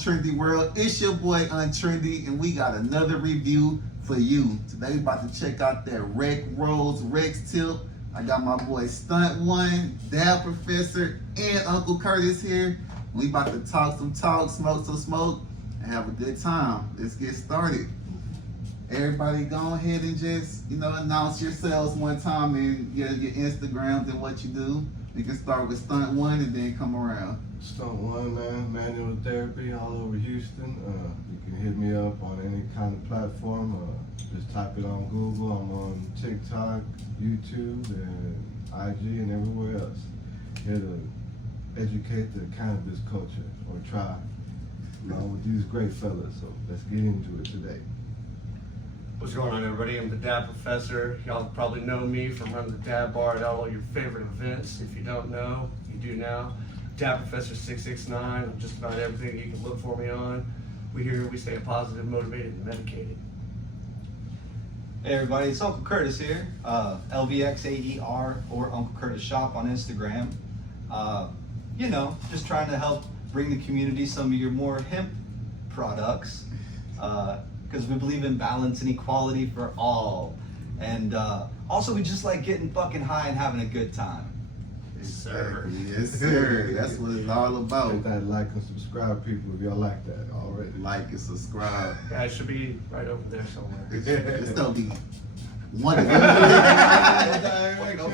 Untrendy World. It's your boy Untrendy, and we got another review for you. Today we about to check out that Rekrollz Rektipz. I got my boy Stuntone, Dad Professor, and Uncle Curtis here. We about to talk some talk, smoke some smoke, and have a good time. Let's get started. Everybody go ahead and just, announce yourselves one time and your Instagrams and what you do. We can start with Stuntone and then come around. Stuntone, man, manual therapy all over Houston. You can hit me up on any kind of platform. Just type it on Google. I'm on TikTok, YouTube, and IG, and everywhere else. Here to educate the cannabis culture, or try, with these great fellas. So let's get into it today. What's going on, everybody? I'm the Dad Professor. Y'all probably know me from running the Dad Bar at all your favorite events. If you don't know, you do now. Dad Professor 669. I'm just about everything you can look for me on. We stay positive, motivated, and medicated. Hey everybody, it's Uncle Curtis here. LVXAER or Uncle Curtis Shop on Instagram. Just trying to help bring the community some of your more hemp products. Because we believe in balance and equality for all. And also we just like getting fucking high and having a good time. Yes, sir. Yes, sir. That's what it's all about. Hit that like and subscribe, people, if y'all like that already. Like and subscribe. Yeah, it should be right over there somewhere. It's gonna be one of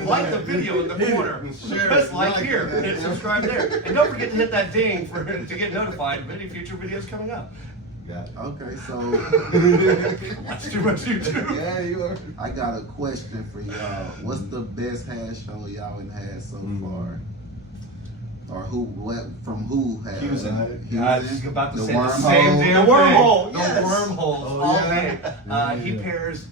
Like the video in the corner. Press like here, hit subscribe there. And don't forget to hit that ding to get notified of any future videos coming up. Got it. Okay, so Watch too much YouTube. Yeah, you are. I got a question for y'all. What's the best hash show y'all had so far? Or from who has? Houston. I was about to The say the wormhole. same damn The wormhole, thing. yes. The wormholes, Oh, all yeah. day. Yeah. He pairs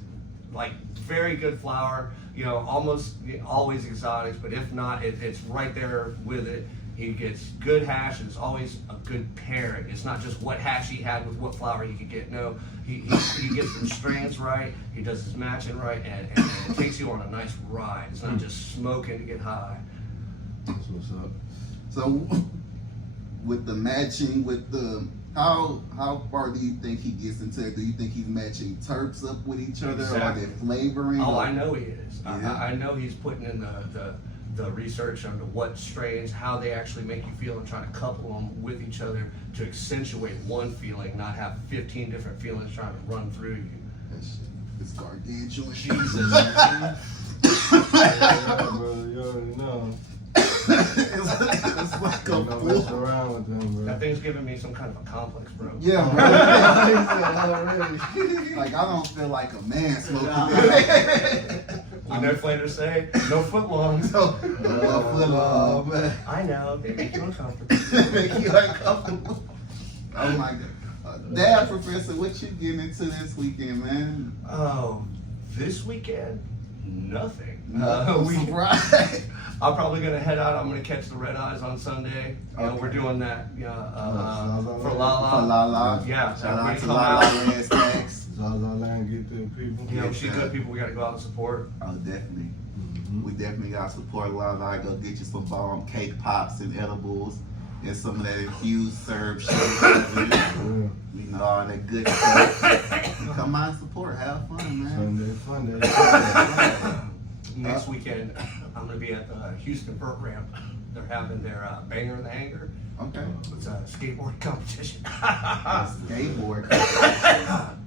like very good flour, almost always exotics, but if not, it's right there with it. He gets good hash, and it's always a good pairing. It's not just what hash he had with what flour he could get. No, he gets the strains right, he does his matching right, and it takes you on a nice ride. It's not just smoking to get high. That's what's up. So with the matching, how far do you think he gets into it? Do you think he's matching terps up with each other, Exactly. or are they flavoring? Oh, I know he is. Yeah. I know he's putting in the research on what strains, how they actually make you feel, and trying to couple them with each other to accentuate one feeling, not have 15 different feelings trying to run through you. That shit, it's gargantuan. Jesus. Yeah, brother, you already know. it's like a You don't mess full. around with them, bro. That thing's giving me some kind of a complex, bro. Yeah, bro. Like I don't feel like a man smoking that. When their flavors say, no footlongs. Man. I know, they make you uncomfortable. Make you uncomfortable. Oh my god. Dad Professor, what you getting into this weekend, man? Oh, this weekend? Nothing. Surprise. I'm probably gonna head out. I'm gonna catch the red eyes on Sunday. Okay. We're doing that. For For Lala. Lala. Yeah. Shout out everybody to come Lala out. Red Stacks. Zaza Land, get them people. She's good people. We gotta go out and support. Oh, definitely. Mhm. We definitely got to support Lala. Go get you some bomb cake pops and edibles and some of that infused syrup shit. Yeah. All that good stuff. Come on, support. Have fun, man. Sunday. Next weekend, I'm gonna be at the Houston Vert Ramp. They're having their Banger in the Hangar. Okay. It's a skateboard competition. Skateboard.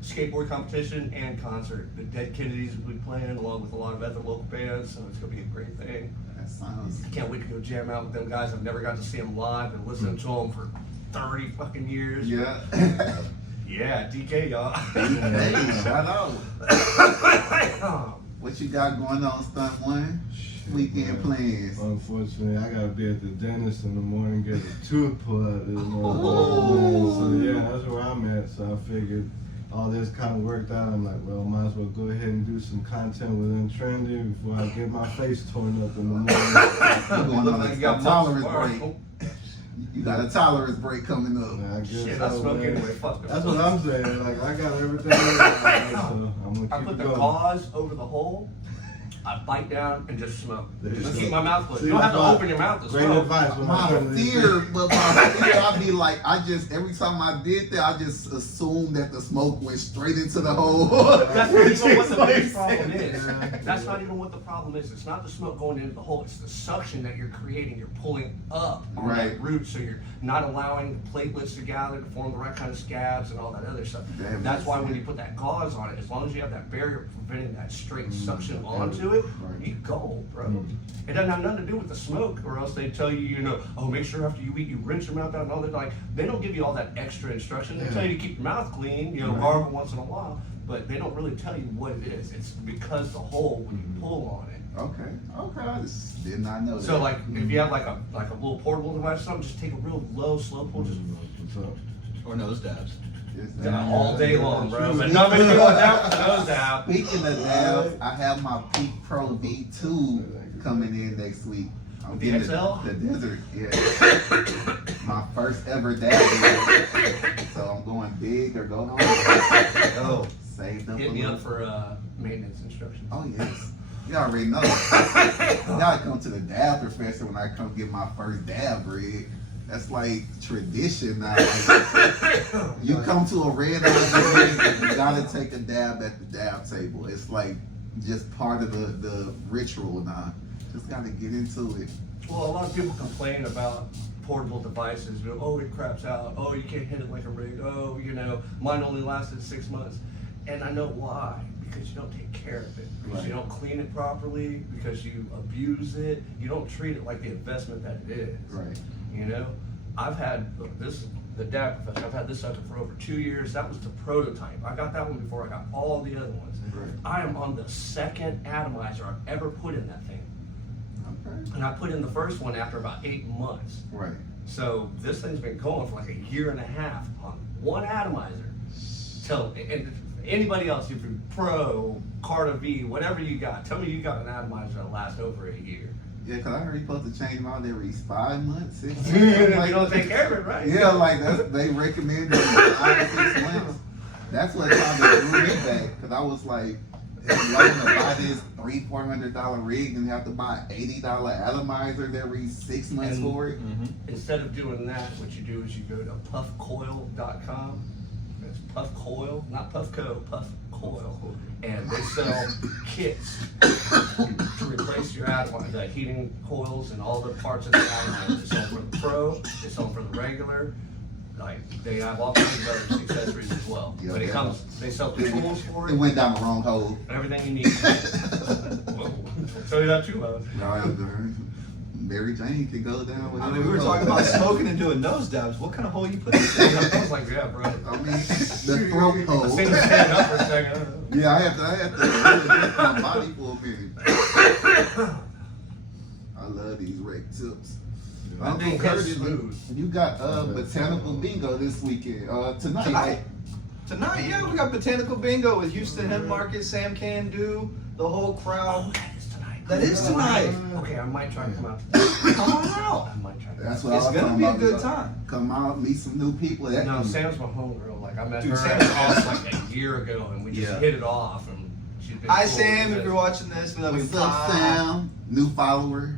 Skateboard competition and concert. The Dead Kennedys will be playing along with a lot of other local bands, so it's gonna be a great thing. That sounds. I can't wait to go jam out with them guys. I've never got to see them live and listen to them for 30 fucking years. Yeah. Yeah, DK, y'all. Hey, shout out. Oh, What you got going on, Stuntone? Weekend plans. Unfortunately, I gotta be at the dentist in the morning, get a tooth pulled out this morning. Oh. So yeah, that's where I'm at. So I figured all this kind of worked out. I'm like, well, might as well go ahead and do some content with Untrendy before I get my face torn up in the morning. You going on like a you got tolerance muscle. break. You got a tolerance break coming up. And I guess Shit, I so, smoke man. anyway. Fuck That's what I'm saying. Like I got everything. So I'm gonna I keep put it the going. gauze over the hole. I bite down and just smoke. There Just you keep go. my mouth closed. You See, don't have to that's open your mouth to Great smoke. advice. When My I started this fear, shit. but my fear, I'd be like, every time I did that, I just assumed that the smoke went straight into the hole. That's not even what the Like, biggest problem is. That's not even what the problem is. It's not the smoke going into the hole. It's the suction that you're creating. You're pulling up on Right. that root, so you're not allowing the platelets to gather to form the right kind of scabs and all that other stuff. Damn, That's why that's when it. you put that gauze on it, as long as you have that barrier preventing that straight suction onto it, Right. you go, bro. It doesn't have nothing to do with the smoke, or else they tell you, oh, make sure after you eat, you rinse your mouth out and all that. Like, they don't give you all that extra instruction. They tell you to keep your mouth clean, gargle once in a while, but they don't really tell you what it is. It's because the hole when you pull on it. Okay, I just did not know that. So like, if you have like a little portable device or something, just take a real low, slow pull, just What's up? Or nose dabs. Just- all day long, bro. But not many people are down for the nose dab. Speaking of dabs, I have my Peak Pro V2 coming in next week. I'm The getting XL? The Desert, yeah. My first ever dab rig. So I'm going big or go home. Oh, Saved up Hit a me little. up for maintenance instructions. Oh yes. You already know. Y'all come to the dab professor when I come get my first dab rig. That's like tradition now. Like, you come to a red eye rig, you gotta take a dab at the dab table. It's like just part of the ritual now. Just gotta get into it. Well, a lot of people complain about portable devices. Oh, it craps out. Oh, you can't hit it like a rig. Oh, mine only lasted 6 months. And I know why. Because you don't take care of it. Because you don't clean it properly. Because you abuse it. You don't treat it like the investment that it is. Right. I've had the dab professor. I've had this sucker for over 2 years. That was the prototype. I got that one before I got all the other ones. Right. I am on the second atomizer I've ever put in that thing. Okay. And I put in the first one after about 8 months. Right. So this thing's been going for like a year and a half on one atomizer. And anybody else, if you're Pro, Carta V, whatever you got, tell me you got an atomizer that'll last over a year. Yeah, because I heard you're supposed to change them out every 5 months, 6 months. If you don't take care of it, right? Yeah, like they recommend it 5 to 6 months. That's what kind of drew me back, because I was like, if y'all gonna buy this $300-$400 rig and have to buy $80 atomizers every 6 months And- for it. Instead of doing that, what you do is you go to puffcoil.com. It's Puffcoil, not Puffco, Puffcoil. And they sell kits to replace your atomizer, the heating coils and all the parts of the atomizer. They sell them for the Pro, they sell them for the regular. Like, they have all kinds of other accessories as well. Yeah, But yeah. they sell the tools for It it, went down the wrong hole. everything you need. Whoa. Tell you that too, Mary Jane could go down with I mean, we were talking about smoking and doing nose dabs. What kind of hole you put in there? I was like, yeah, bro. I mean, the throat I hole. seen him stand up for a second. Yeah, I had to really lift my body for a minute. I love these Rektipz. That thing Curtis, is smooth. you got botanical bingo this weekend. Tonight. Tonight, yeah, we got Botanical Bingo with Houston Hemp Market, Sam Can Do, the whole crowd. That is tonight. That is tonight. Okay, I might try to come out. Come on out. I might try to. That's what It's I was gonna talking be a about. good time. Come out, meet some new people. That No, Sam's my homegirl. Like, I met Dude, her Sam's at the house like a year ago, and we just Yeah. hit it off. And she's been Hi, cool Sam, with if it. you're watching this, we love you. What's up, Sam? New follower.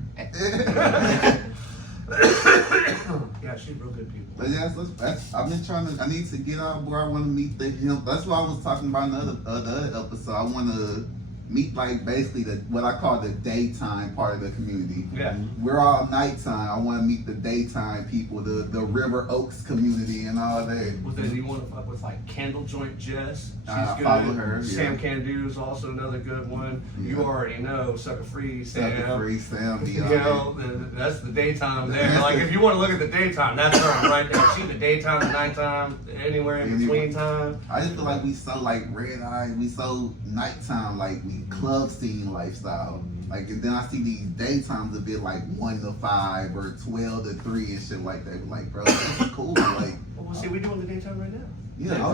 Yeah, she's real good people. But yeah, that's I've been trying to. I need to get out where I want to meet the hemp. That's what I was talking about in the other episode. I want to meet like basically what I call the daytime part of the community. Yeah. We're all nighttime. I want to meet the daytime people, the River Oaks community and all that. Well, then you want to fuck with like Candle Joint Jess. She's I good. follow her, Sam yeah. Can Do is also another good one. You Yeah. already know Sucker Free Sam. Sucker Free Sam. You know, that's the daytime there. Like, if you want to look at the daytime, that's her right there. She the daytime, the nighttime, anywhere in between time. I just feel like we so like red eye, we so nighttime, like we club scene lifestyle. Like, and then I see these daytimes a bit like 1 to 5 or 12 to 3 and shit like that. Like, bro, this is cool. Like, Well, see, we doing the daytime right now. yeah,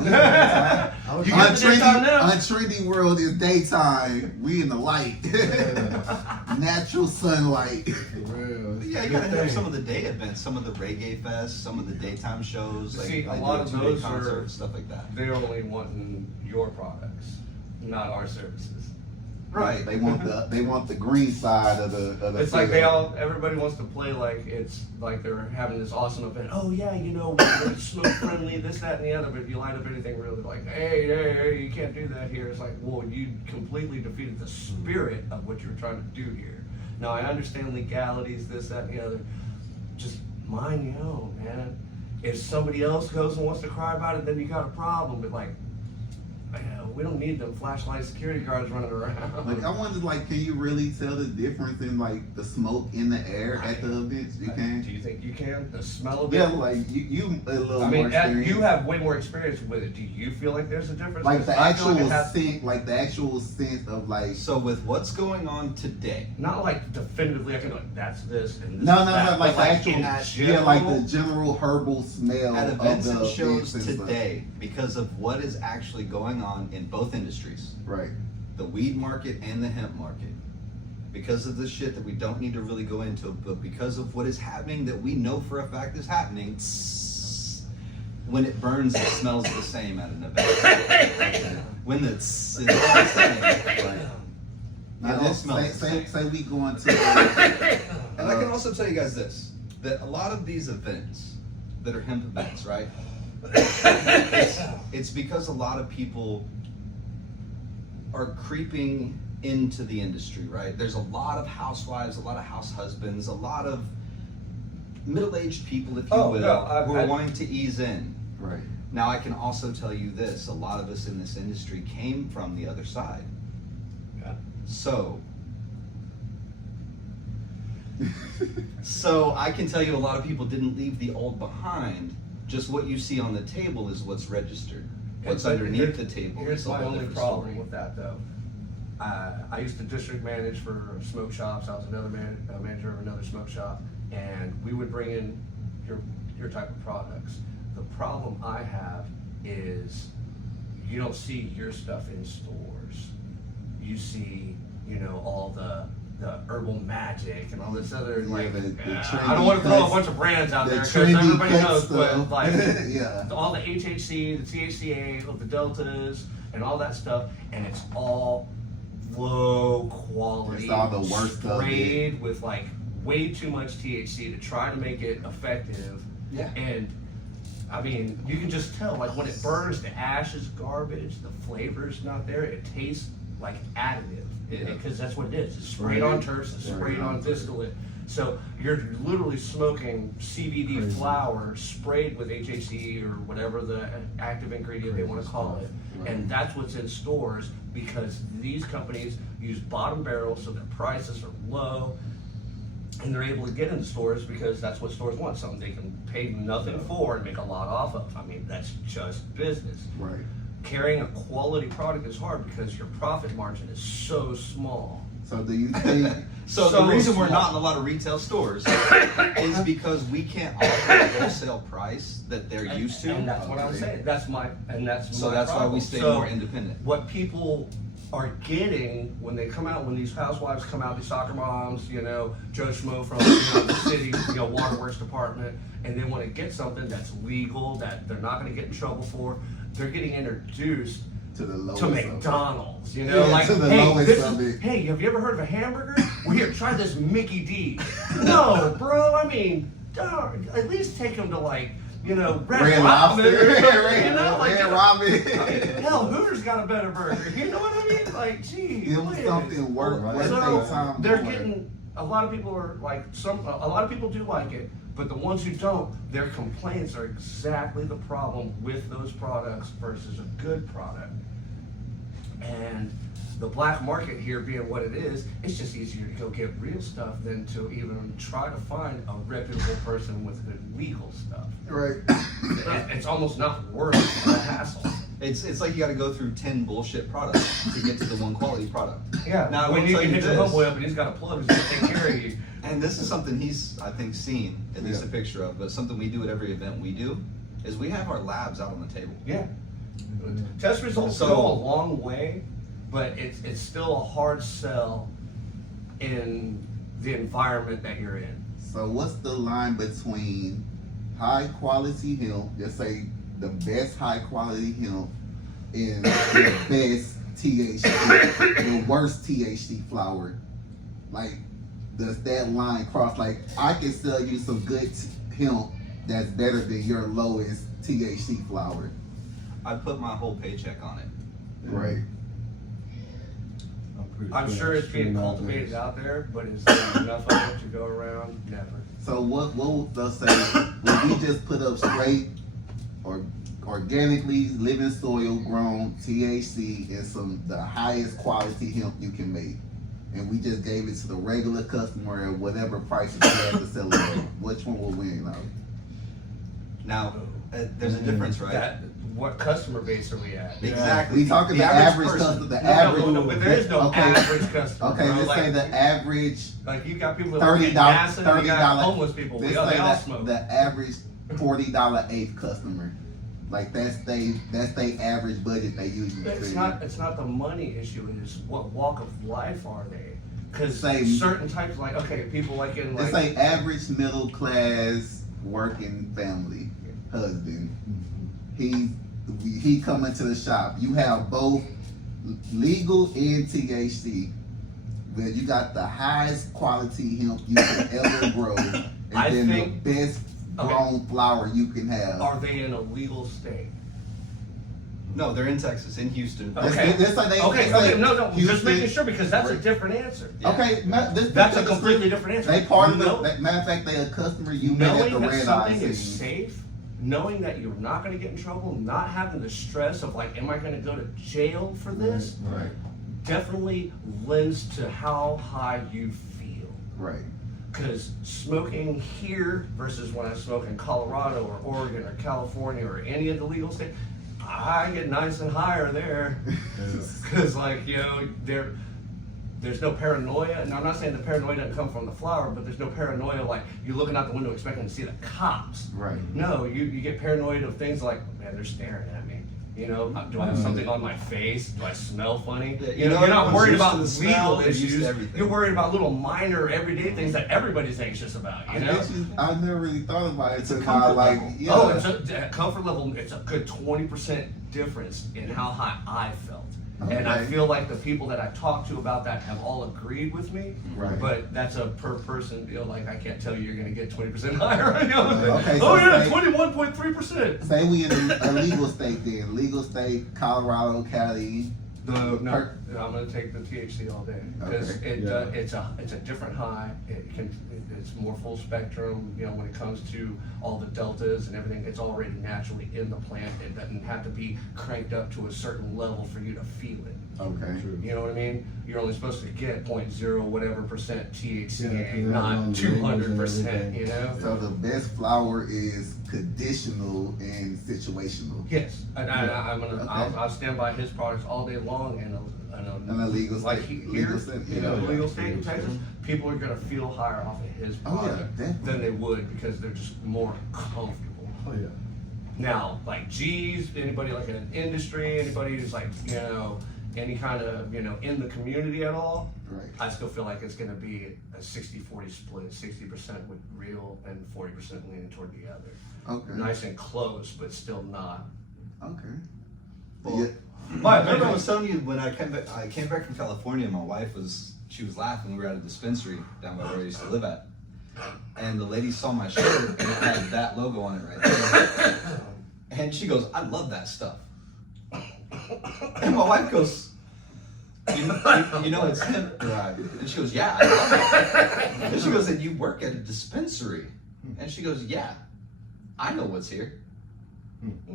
I was daytime. You got the daytime now? Untrendy world is daytime. We in the light. Natural sunlight. For real. Yeah, you gotta hit up some of the day events, some of the reggae fests, some of the daytime shows. See, a like lot do of two-day those are- concerts, stuff like that. They're only wanting your products, not our services. Right. They want the green side of the. It's like everybody wants to play like it's like they're having this awesome event. Oh yeah, you know, we're smoke friendly, this, that, and the other. But if you light up anything really like, hey, you can't do that here. It's like, well, you completely defeated the spirit of what you're trying to do here. Now I understand legalities, this, that, and the other. Just mind your own, man. If somebody else goes and wants to cry about it, then you got a problem. But like, we don't need them flashlight security guards running around. Like I wondered, like, can you really tell the difference in like the smoke in the air at the events? You can. Do you think you can? The smell of it? Yeah, like you a little I mean, more experience. you have way more experience with it. Do you feel like there's a difference? like the 'Cause I feel actual like it has- scent, like the actual scent of like. So with what's going on today, not like definitively, I can like that's this and this. No, is that, like but, the actual, in yeah, like the general, general herbal smell at of events the and shows events and stuff. today, because of what is actually going on in both industries, Right. the weed market and the hemp market, because of the shit that we don't need to really go into, but because of what is happening that we know for a fact is happening, when it burns, it smells the same at an event. When it's all the same, right? Now, It all just smells the same. say we going to. And I can also tell you guys this, that a lot of these events that are hemp events, right? It's because a lot of people are creeping into the industry, right? There's a lot of housewives, a lot of house husbands, a lot of middle-aged people, if you Oh, will, no, who are wanting to ease in. Right. Now, I can also tell you this, a lot of us in this industry came from the other side. Yeah. So I can tell you a lot of people didn't leave the old behind. Just what you see on the table is what's registered. What's But underneath the table Here's is a my whole only different problem story. with that though. I used to district manage for smoke shops. I was another manager of another smoke shop, and we would bring in your type of products. The problem I have is you don't see your stuff in stores. You see, you know, all the herbal magic and all this other like. the I don't want to throw a trendy bunch of brands out the there because trendy everybody cut knows, but stuff. like Yeah. all the HHC, the THCA, of the deltas, and all that stuff, and it's all low quality. It's all the worst of it. sprayed with like way too much THC to try to make it effective. Yeah. And I mean, you can just tell, like when it burns, the ash is garbage, the flavor's not there, it tastes like additive, because that's what it is. It's sprayed on turfs, it's sprayed on distillate. So you're literally smoking CBD flower sprayed with HHC or whatever the active ingredient they want to call it. And that's what's in stores because these companies use bottom barrels so their prices are low. And they're able to get into stores because that's what stores want, something they can pay nothing for and make a lot off of. I mean, that's just business. Right. Carrying a quality product is hard because your profit margin is so small. So do you think? So So the reason we're small. not in a lot of retail stores is because we can't offer a wholesale price that they're used to. And that's what I'm saying. That's my So my that's why problem. we stay So more independent. What people are getting when they come out, when these housewives come out, these soccer moms, you know, Joe Schmo from the city, you know, waterworks department, and they want to get something that's legal, that they're not going to get in trouble for, they're getting introduced To the lowest to of it. McDonald's, you know, Yeah, like, to the hey, lowest this of is, it. hey, have you ever heard of a hamburger? Well, here, try this Mickey D. No, bro, I mean, darn, at least take them to like, you know, Red Robin Lobster, or something, you know, like, Red Robin. hell, Hooters got a better burger. You know what I mean? Like, gee, Give them please. something worth So their time. they're for. getting. A lot of people are like a lot of people do like it, but the ones who don't, their complaints are exactly the problem with those products versus a good product. And the black market here being what it is, it's just easier to go get real stuff than to even try to find a reputable person with good legal stuff. Right. It's almost not worth the hassle. It's like you got to go through 10 bullshit products to get to the one quality product. Yeah. Now, I when will you tell can you hit your this. homeboy up and he's got a plug who's gonna take care of you. And this is something he's, I think, seen, at least Yeah. a picture of, but something we do at every event we do, is we have our labs out on the table. Yeah. Test results So- go a long way, but it's still a hard sell in the environment that you're in. So what's the line between high quality hemp, just say the best high quality hemp, and the best THC, the worst THC flower. Like, does that line cross? Like, I can sell you some good hemp that's better than your lowest THC flower. I put my whole paycheck on it. Right. I'm sure it's being cultivated out there, but is there enough of it to go around? Never. So what they'll say, when we just put up straight or organically living soil grown THC and the highest quality hemp you can make, and we just gave it to the regular customer at whatever price you have to sell it at, which one will win out? Now, there's a difference, right? What customer base are we at? Exactly. We talking the average customer, the average. No, but there is no average customer. Okay, bro. let's say the average Like you got people that work at $30, NASA, you got homeless people. Let's They all say smoke. the average $40 eighth customer. Like that's they average budget they usually spend. It's not the money issue. It is what walk of life are they? Because Same. certain types, like people like in It's like like average middle class working family husband. He come into the shop. You have both legal and THC. But you got the highest quality hemp you can ever grow, and I then think- the best grown flower you can have. are they in a legal state? No, they're in Texas, in Houston. Okay. That's like they Okay, say no, just Houston- making sure because that's a Right. different answer. Yeah. Okay, That's a completely different answer. They part of No- the matter of fact, they a customer you met at the knowing that red something eye is scene. safe, knowing that you're not going to get in trouble, not having the stress of like, am I going to go to jail for this? Right, Definitely lends to how high you feel. right. Because smoking here versus when I smoke in Colorado or Oregon or California or any of the legal states, I get nice and higher there. Because like, you know, there's no paranoia, and I'm not saying the paranoia doesn't come from the flower, but there's no paranoia like you're looking out the window expecting to see the cops. Right. No, you get paranoid of things like, man, they're staring at me. You know, do I have something on my face? Do I smell funny? Yeah, You know, you're not everyone's worried used about to the smell, legal they're used to issues. everything. You're worried about little minor everyday things that everybody's anxious about. You know. I never really thought about it. It's a until comfort now, like, level. yeah. Oh, it's a comfort level. It's a good 20% difference in how high I felt. And I Okay. feel like the people that I talked to about that have all agreed with me. Right. But that's a per person deal. Like I can't tell you you're going to get 20% higher. You know? Okay, Oh so yeah, say- 21.3%. Say we in a legal state then. Legal state, Colorado, Cali. No, Per- I'm going to take the THC all day because Okay. it's a different high. It's more full spectrum. You know, when it comes to all the deltas and everything, it's already naturally in the plant. It doesn't have to be cranked up to a certain level for you to feel it. Okay. You know what I mean? You're only supposed to get 0.0 whatever percent THCA, Yeah, 'cause not that's on the labels and 200%. everything. You know? So the best flower is conditional and situational. Yes, and I'm gonna. Okay. I'll stand by his products all day long, and In a legal like state- here, legal state, you know, yeah. legal state in Texas, people are gonna feel higher off of his Oh, yeah, product definitely. than they would because they're just more comfortable. Oh yeah. Now, like G's, anybody like in an industry, anybody who's like, you know, any kind of, you know, in the community at all, Right. I still feel like it's gonna be a 60-40 split, 60% with real and 40% leaning toward the other. Okay. Nice and close, but still not. Okay. Well, Yeah. But remember I was telling you when I came back from California, my wife was laughing. We were at a dispensary down by where I used to live at. And the lady saw my shirt and it had that logo on it right there. And she goes, I love that stuff. And my wife goes, you know it's hemp derived. And she goes, yeah, I love it. And she goes, and you work at a dispensary. And she goes, yeah, I know what's here.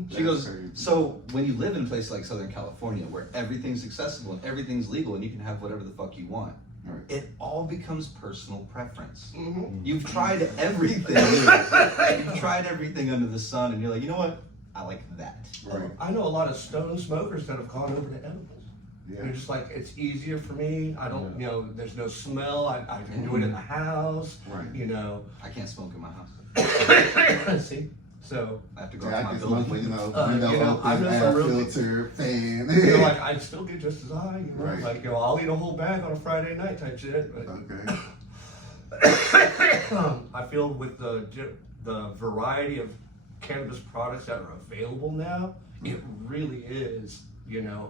She goes, so when you live in a place like Southern California where everything's accessible and everything's legal and you can have whatever the fuck you want, Right. it all becomes personal preference. Mm-hmm. You've tried everything. You've tried everything under the sun and you're like, you know what? I like that. Right. I know a lot of stone smokers that have gone over to edibles. Yeah. They're just like, it's easier for me. I don't, you know, there's no smell. I can do it in the house. Right. You know. I can't smoke in my house. See? So, I have to go Yeah, out I my can building. smoke, you know, I open, know air some really- filter, fan. you know, like, I still get just as high. You know? Right. Like, you know, I'll eat a whole bag on a Friday night type shit. But Okay. I feel with the variety of cannabis products that are available now, it really is, you know,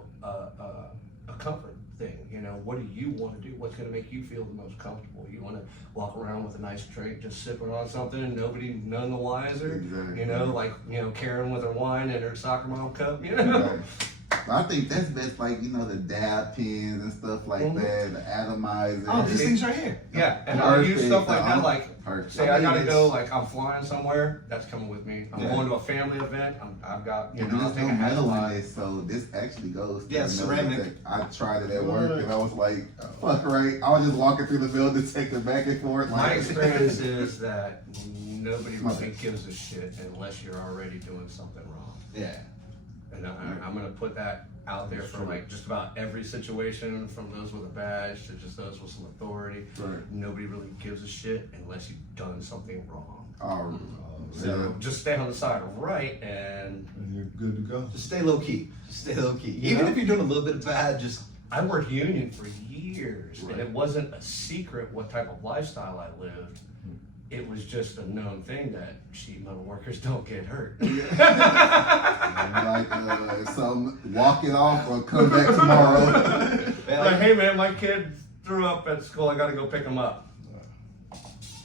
a comfort thing. You know, what do you want to do? What's going to make you feel the most comfortable? You want to walk around with a nice drink, just sipping on something, and none the wiser. Exactly. You know, like, you know, Karen with her wine and her soccer mom cup. You know. Right. I think that's best, like, you know, the dab pins and stuff like that, the atomizer. Oh, these things right here. Yeah, and I'll use stuff like that, like, Perfect. say I gotta go, like, I'm flying somewhere, that's coming with me. I'm going to a family event, I've got, you know, I'll there's take no a hat metal in on. it, so this actually goes to Yeah, the metal ceramic. detector. I tried it at work, and I was like, fuck, right? I was just walking through the metal detector back and forth. My Like, experience is that nobody really gives a shit unless you're already doing something wrong. Yeah. And I'm gonna put that out there for like just about every situation, from those with a badge to just those with some authority. Right. Nobody really gives a shit unless you've done something wrong. So, Just stay on the side of right and And you're good to go. Just stay low key. Just stay low key. You Even know? if you're doing a little bit of bad, just I worked union for years, Right. and it wasn't a secret what type of lifestyle I lived. It was just a known thing that sheet metal workers don't get hurt. like, some walk it off or come back tomorrow. Like, hey man, my kid threw up at school. I gotta go pick him up.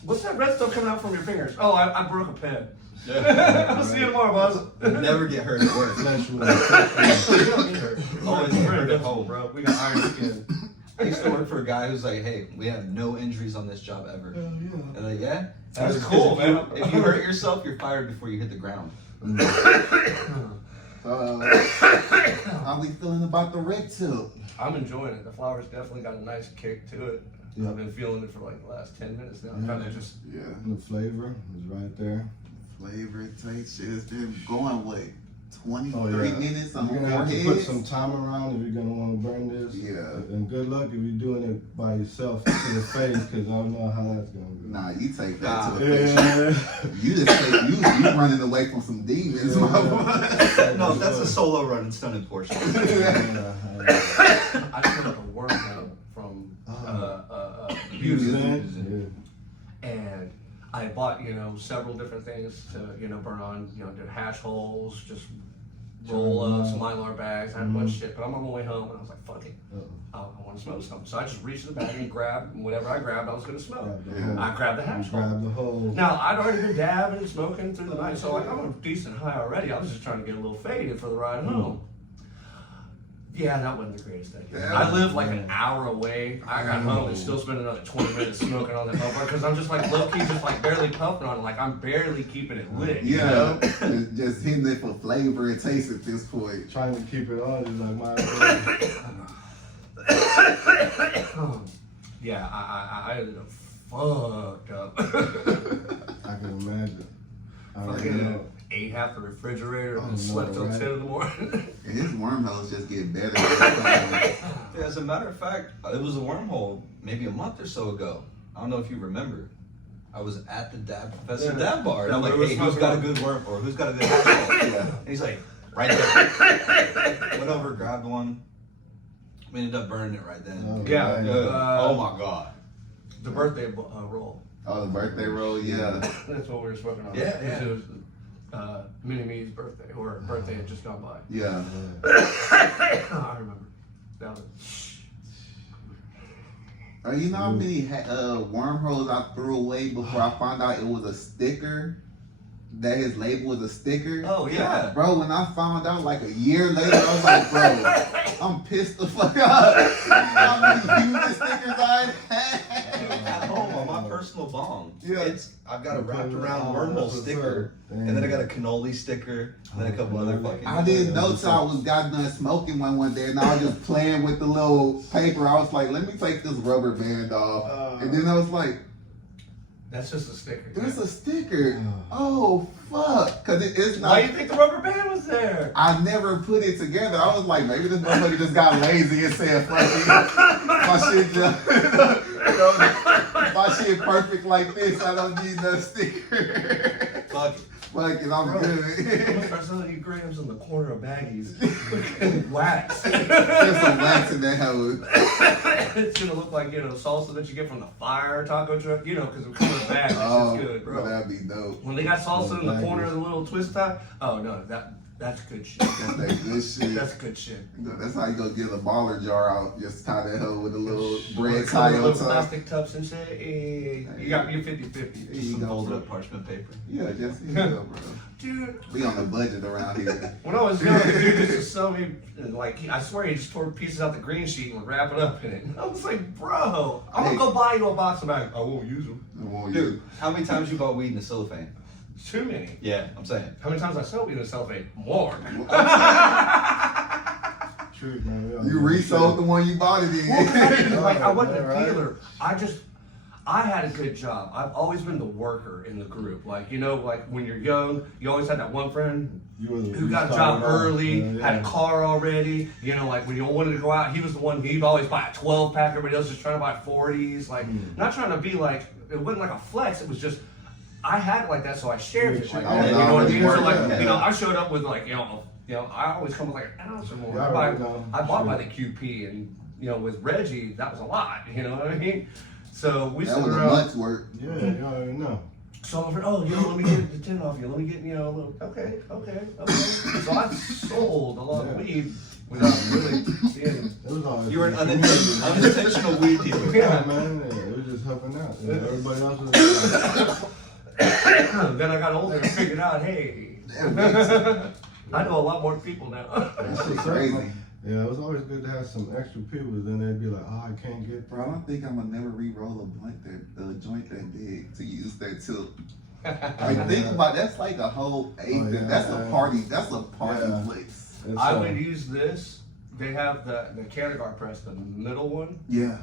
What's that red stuff coming out from your fingers? Oh, I broke a pen. I'll see you tomorrow, boss. never get hurt at work. You don't get hurt. Always We're get hurt at invincible, home. bro. We got iron skin. I used to work for a guy who's like, hey, we have no injuries on this job ever. And like, yeah. That's Because cool, if you- man. If you hurt yourself, you're fired before you hit the ground. How we feeling about the Rektipz? I'm enjoying it. The flower's definitely got a nice kick to it. Yeah. I've been feeling it for like the last 10 minutes now. Yeah. Kind of just Yeah. The flavor is right there. Flavor, taste, shit. It's been going, what, 23 Oh, yeah. minutes on You're gonna have to put foreheads? some time around if you're gonna want to burn this. Yeah. And good luck if you're doing it by yourself to the face, because I don't know how that's gonna go. Nah, you take that to the face. Yeah. You just take, you running away from some demons, Yeah. motherfucker. No, that's a solo run in Stuntone portion. I put up a wormhole from Beauty. And I bought, you know, several different things to, you know, burn on, you know, did hash holes, just roll ups, mylar bags, I had a bunch of shit. But I'm on my way home and I was like, fuck it, I want to smoke something. So I just reached in the bag and grabbed whatever I grabbed, I was going to smoke. I grabbed the hash hole. Grab the hole. Now, I'd already been dabbing and smoking through the night, so like I'm a decent high already. I was just trying to get a little faded for the ride home. Yeah, that wasn't the greatest thing. I live like an hour away. I got home and still spent another 20 minutes smoking on that motherfucker because I'm just like low key, just like barely puffing on it. Like I'm barely keeping it lit. You know? Just hitting it for flavor and taste at this point. Trying to keep it on is like my. Yeah, I ended up fucked up. I can imagine. I don't Fucking know. ate half the refrigerator Oh, and slept till right. 10 in the morning. And his wormholes just get better. Yeah, as a matter of fact, it was a wormhole maybe a month or so ago. I don't know if you remember. I was at the Professor Yeah. Dab bar, and I'm Yeah, like, we were hey, who's got a smoking good worm, or who's got a good hash hole? And he's like, right there. Went over, grabbed one. We ended up burning it right then. Oh, Yeah, right. Oh my god. The birthday roll. Oh, the birthday roll, yeah. That's what we were smoking on. Yeah, Because yeah. it was Mini Me's birthday, or birthday had just gone by. Yeah. I remember. That was, You know how many wormholes I threw away before I found out it was a sticker? That his label was a sticker? oh yeah. Bro, when I found out like a year later, I was like, bro, I'm pissed the fuck off. How many user stickers I had? At home on my personal bong. Yeah. I've got a wrapped around Oh, wormhole that's what's sticker, up. and then I got a cannoli sticker, and then a couple other fucking. I didn't know till I was got done smoking one day, and I was just playing with the little paper. I was like, let me take this rubber band off. And then I was like, That's just a sticker. there's a sticker. Oh, fuck. Because it's Why not. do you think the rubber band was there? I never put it together. I was like, maybe this motherfucker just got lazy and said, fuck it. My shit just, my shit perfect like this. I don't need no sticker. Fuck it. Fuck it, I'm Bro, I'm gonna good. start selling you grams in the corner of baggies. Wax. Just some wax in that hoe. It's gonna look like, you know, salsa that you get from the fire taco truck, you know, because it comes in a bag. It's Oh, just good, bro. that'd be dope. When they got salsa in the corner of the little twist tie, oh no, That's good shit. That's that good shit. That's good shit. You know, that's how you go get a baller jar out. Just tie that hoe with a little bread With tie some on little top. plastic tubs and shit. Hey, you got your 50-50. There Just you some go, folded bro. up parchment paper. Yeah, just here you go, bro. Dude, We on the budget around here. when I was young, dude used to sell me, like, I swear he just tore pieces out the green sheet and would wrap it up in it. I was like, bro, I'm gonna go buy you a box of bags. I won't use them. I won't Dude, use how many times you bought weed in a cellophane? Too many. Yeah, I'm saying. How many times I sell weed in a cellophane? More. Truth, man. We all You know resold the shit. one you bought it in. Well, 'cause I didn't, like, I wasn't a Right. dealer. I had a good job. I've always been the worker in the group. Like, you know, like when you're young, you always had that one friend You were the who got a least job started off. early, Yeah, had yeah. a car already. You know, like when you wanted to go out, he was the one. He'd always buy a 12-pack. Everybody else was trying to buy 40s. Like, not trying to be like, it wasn't like a flex. It was just, I had it like that, so I shared it. Like, I was you know what I mean? So always like, working, you know, yeah. I showed up with like, you know, I always come with like an ounce or more. Yeah, I I already know. bought by Sure. the QP, and you know, with Reggie, that was a lot. You know what I mean? So we That sit was a around. month's work. Yeah, you already know. So I'm like, oh, you know, let me get the 10 off you. Let me get, you know, a little, okay. So I sold a lot of weed without really seeing. It was always You were an unintentional weed dealer. Yeah, man. It was just helping out. You know, everybody else was. Then I got older and figured out, hey, I know a lot more people now. That shit's Crazy. Yeah, it was always good to have some extra people. Then they'd be like, "Oh, I can't get." Bro, I don't think I'm gonna never re-roll a joint that big to use that tilt. Like think about that's like a whole eighth. Oh, yeah. That's a party. That's a party Yeah. place. It's, I would use this. They have the canna press, the middle one, Yeah.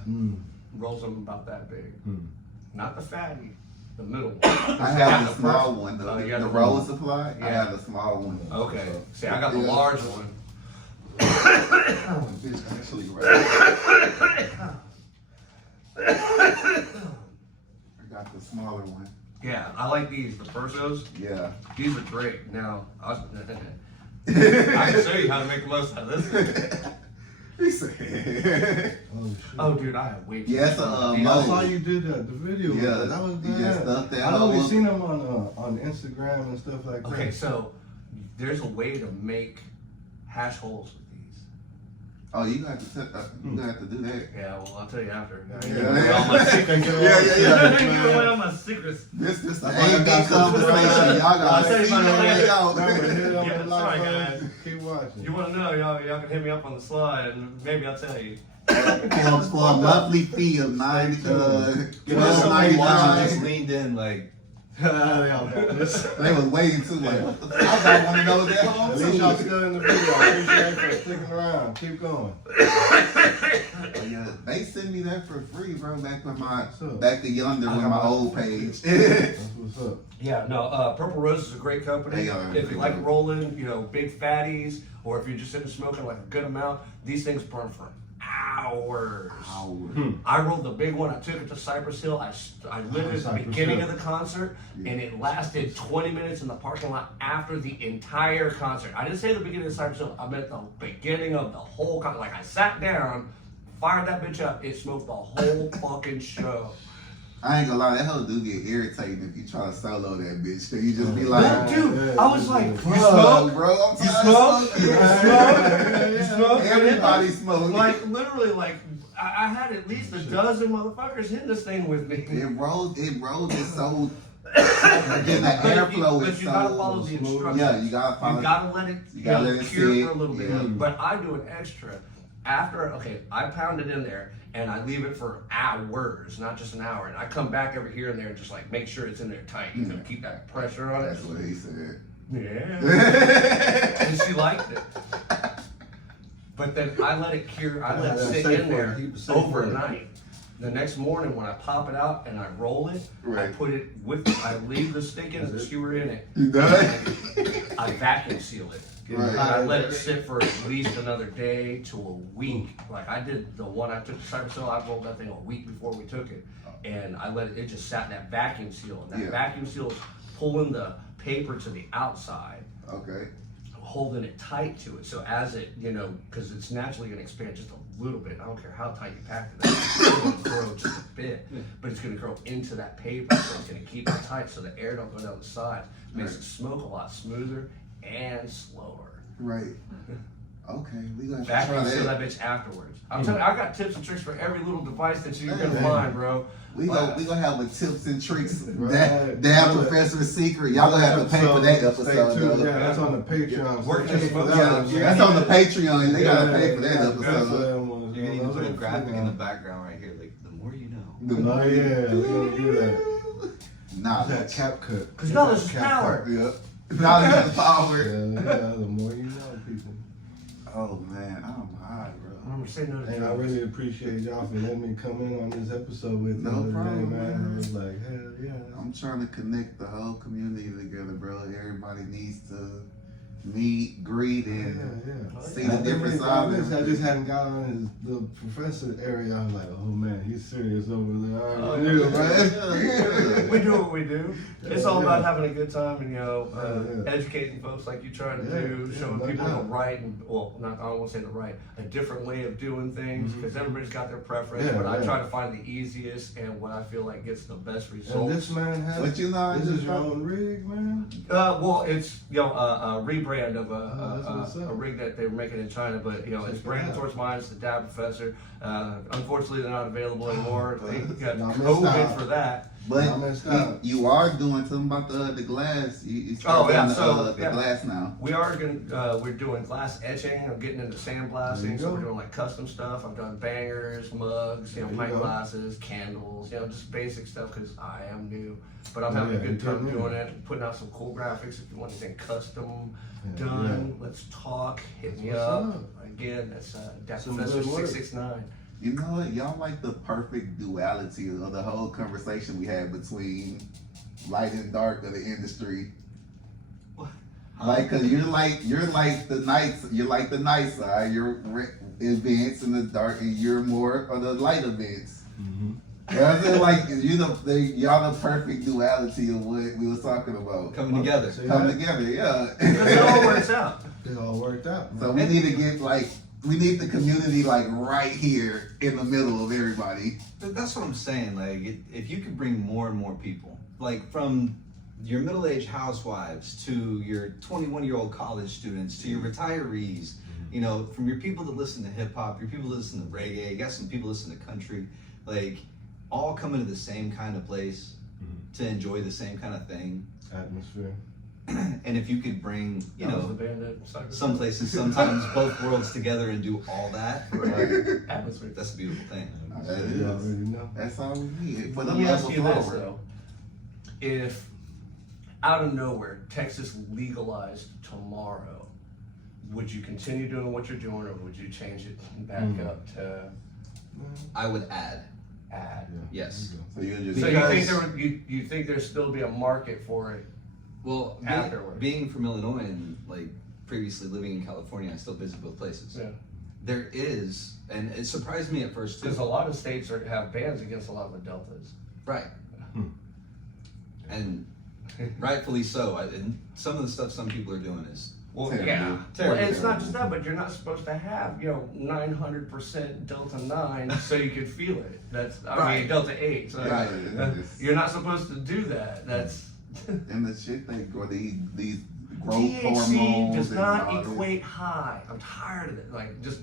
rolls them about that big. Hmm. Not the fatty, the middle one. I have the small one, Oh, you got the the roll one. supply. I Yeah. have the small one. Okay, see, I got the Yeah. large one. Bitch, actually, right. I got the smaller one. Yeah, I like these, the Persos. Yeah. These are great. Now, I can show you how to make the most out of this. He said, Oh shit. Oh, dude, I have way too Yes, much fun. Mo. I saw you did the video. Yeah, that was you just bad. stuffed that I always whole- seen them on Instagram and stuff like that. Okay, so there's a way to make hash holes with these. oh, you got to do that. Yeah, well, I'll tell you after. Yeah. Give away all my secrets. Yeah. Give away all my secrets. This That's the why I AB got conversation. Y'all I'll gotta tell you see about the it way later. out. Remember, hit it on Yeah, the sorry, like guys. button. Keep watching. You want to know, y'all can hit me up on the slide, and maybe I'll tell you. For a monthly fee of $90, You know, somebody watching just $12.99. leaned in like, They all got this. They was waiting too. Like, I got one of those at home At least y'all too. still in the video. I appreciate you for sticking around. Keep going. Oh, yeah, they sent me that for free, bro. Back when back to yonder with my old page. That's what's up. Yeah, no, Purple Rose is a great company. They are If you great like company. rolling, you know, big fatties, or if you're just into smoking like a good amount, these things burn for hours. I rolled the big one. I took it to Cypress Hill. I lit it at the Cypress beginning Hill. of the concert, and it lasted 20 minutes in the parking lot after the entire concert. I didn't say the beginning of Cypress Hill. I meant the beginning of the whole concert. Like, I sat down, fired that bitch up. It smoked the whole fucking show. I ain't gonna lie, that hoe do get irritating if you try to solo that bitch. So you just be like, That dude, I was like, you "Fuck, smoke? bro. I'm You tired smoke? of You smoking." smoke? You smoke? Everybody smoking. Like, literally, like, I had at least a dozen motherfuckers hitting this thing with me. It rolls it so. And then the airflow But is you gotta so follow the smooth. instructions. Yeah, you gotta follow. You gotta let it, You gotta let it cure sit. for a little bit. Yeah. But I do an extra. After, I pound it in there and I leave it for hours, not just an hour. And I come back over here and there and just like make sure it's in there tight. You know, keep that pressure on it. That's what he said. Yeah. And she liked it. But then I let it cure, I let it Yeah, sit safe in word. there Keep it safe word. overnight. The next morning when I pop it out and I roll it, I Right. put it I leave the stick in, the skewer in it. You done? I vacuum seal it. Right. And I let it sit for at least another day to a week. Like I did the one I took to Cypress Hill, I rolled that thing a week before we took it. And I let it just sat in that vacuum seal. And that Yeah. vacuum seal is pulling the paper to the outside, Okay. holding it tight to it. So as it, because it's naturally going to expand just a little bit. I don't care how tight you pack it. It's going to grow just a bit, but it's going to grow into that paper, so it's going to keep it tight so the air don't go down the side. Makes it smoke a lot smoother, and slower. Right. Okay, we gonna Back try and seal that. that bitch afterwards. I'm telling you, I got tips and tricks for every little device that you're gonna Hey. find, bro. We gonna have a tips and tricks. Right. That Professor Secret. Y'all gonna have to pay for that Stay episode. tuned. Though. Yeah, that's on the Patreon. Work Stay this tuned for book that out. one. That's on the Patreon. They gotta pay for that Yeah, episode. You're gonna need to put a graphic in the background right here, like the more you know. Oh yeah, we're gonna do that. Nah, That cap cut. Cause knowledge is Cap power. yeah. Knowledge is power. Yeah, the more you know, people. Oh man, I'm high, bro. Remember, say no to And I drugs. really appreciate y'all for letting me come in on this episode with you No the other problem, day, man. man. I was like, hell yeah. I'm trying to connect the whole community together, bro. Everybody needs to meet, greet, and see the different side of I it. just hadn't got on the professor area. I was like, oh man, he's serious over there. I Oh, already knew, yeah. right? We do what we do. It's all Yeah. about having a good time and Yeah. educating folks like you try to Yeah, do, yeah, showing no people doubt. the right and I don't want to say the right, a different way of doing things Mhm. because everybody's got their preference. Yeah, but I yeah. try to find the easiest and what I feel like gets the best And results. this man has. But you know, This is your own rig, man. Well, it's a rebrand of that's what's up. a rig that they were making in China, but it's Check it branded out. towards mine. It's the Dab Professor. Unfortunately, they're not available anymore. They got Not missed COVID out. for that. but I messed up. you are doing something about the glass. You Oh, yeah, doing so, the yeah. glass now. We are we're doing glass etching. I'm getting into sandblasting, There you so go. we're doing like custom stuff. I've done bangers, mugs, There you pint go. glasses, candles, just basic stuff because I am new. But I'm Oh, having yeah, a good time you're doing it, putting out some cool graphics. If you want anything custom Yeah, done, let's talk. Hit me What's up. up? Again, that's Dap Some Professor good work. 669. You know what? Y'all like the perfect duality of the whole conversation we had between light and dark of the industry. Like, cause you're like the nice side. You're events in the dark, and you're more of the light events. Mm-hmm. You know what I'm saying? Like y'all the perfect duality of what we was talking about. Coming together. So Come yeah, together, yeah. Because it all works out. it all worked out. Man. So we need to get we need the community like right here in the middle of everybody. That's what I'm saying. Like, if you could bring more and more people, like from your middle-aged housewives to your 21-year-old college students to your retirees, from your people that listen to hip hop, your people that listen to reggae, you got some people that listen to country, like, all coming to the same kind of place to enjoy the same kind of thing. Atmosphere. And if you could bring, That was the bandit. some places, sometimes both worlds together and do all that, Atmosphere. that's a beautiful thing. That You is. already know. That's all we need. For the Let me love ask of you this flower. though: if out of nowhere Texas legalized tomorrow, would you continue doing what you're doing, or would you change it back up to I would add, add? yes. So you just So Because- you think there'd still be a market for it? Well, Afterwards. being from Illinois and like previously living in California, I still visit both places. Yeah. There is, and it surprised me at first Because too. a lot of states have bans against a lot of the deltas. Right. Hmm. And rightfully so. And some of the stuff some people are doing is Well, Terrible. yeah. Terrible. Well, it's not just that, but you're not supposed to have 900% delta 9 so you can feel it. That's I mean Right. delta 8. So Right. you're not supposed to do that. That's And the shit they grow these growth THC hormones does and not all this. equate high. I'm tired of it. Like, just,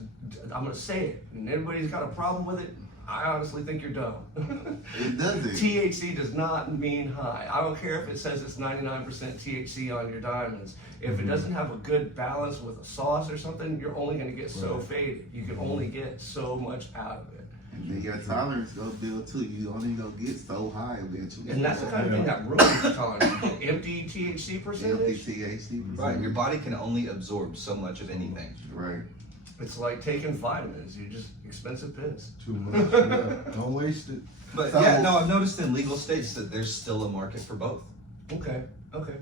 I'm gonna say it. And everybody's got a problem with it. I honestly think you're dumb. It doesn't. THC does not mean high. I don't care if it says it's 99% THC on your diamonds. If it doesn't have a good balance with a sauce or something, you're only gonna get so Right. faded. You can only get so much out of it. And then your tolerance go build too. You only gonna get so high eventually. And that's the kind of thing that ruins the tolerance. Empty THC Empty percentage. THC. right. Your body can only absorb so much of anything. Right. It's like taking vitamins. You just expensive piss. Too much. Yeah. Don't waste it. But So- yeah, no, I've noticed in legal states that there's still a market for both. Okay. Okay.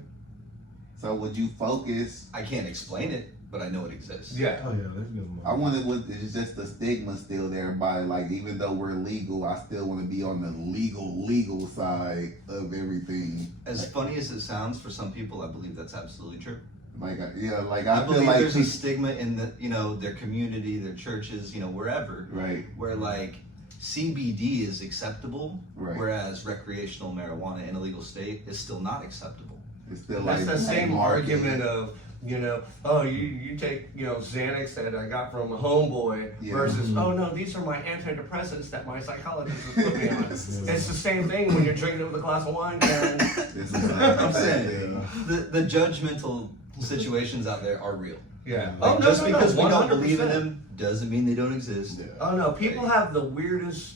So would you focus? I can't explain it, but I know it exists. Yeah. Oh yeah, that's good. I wonder what is just the stigma still there by like even though we're legal, I still want to be on the legal side of everything. As funny as it sounds for some people, I believe that's absolutely true. Like yeah, like I I feel believe like there's a stigma in their community, their churches, wherever, right, where like CBD is acceptable, Right. whereas recreational marijuana in a legal state is still not acceptable. it's still That's like the same market. argument of You know, oh, you take, you know, Xanax that I got from a homeboy versus, oh no, these are my antidepressants that my psychologist has put me on. It's the same thing when you're drinking it with a glass of wine, Karen. I'm saying the judgmental situations out there are real. Yeah. Like, just because we don't believe in 100%. them doesn't mean they don't exist. Oh no, people have the weirdest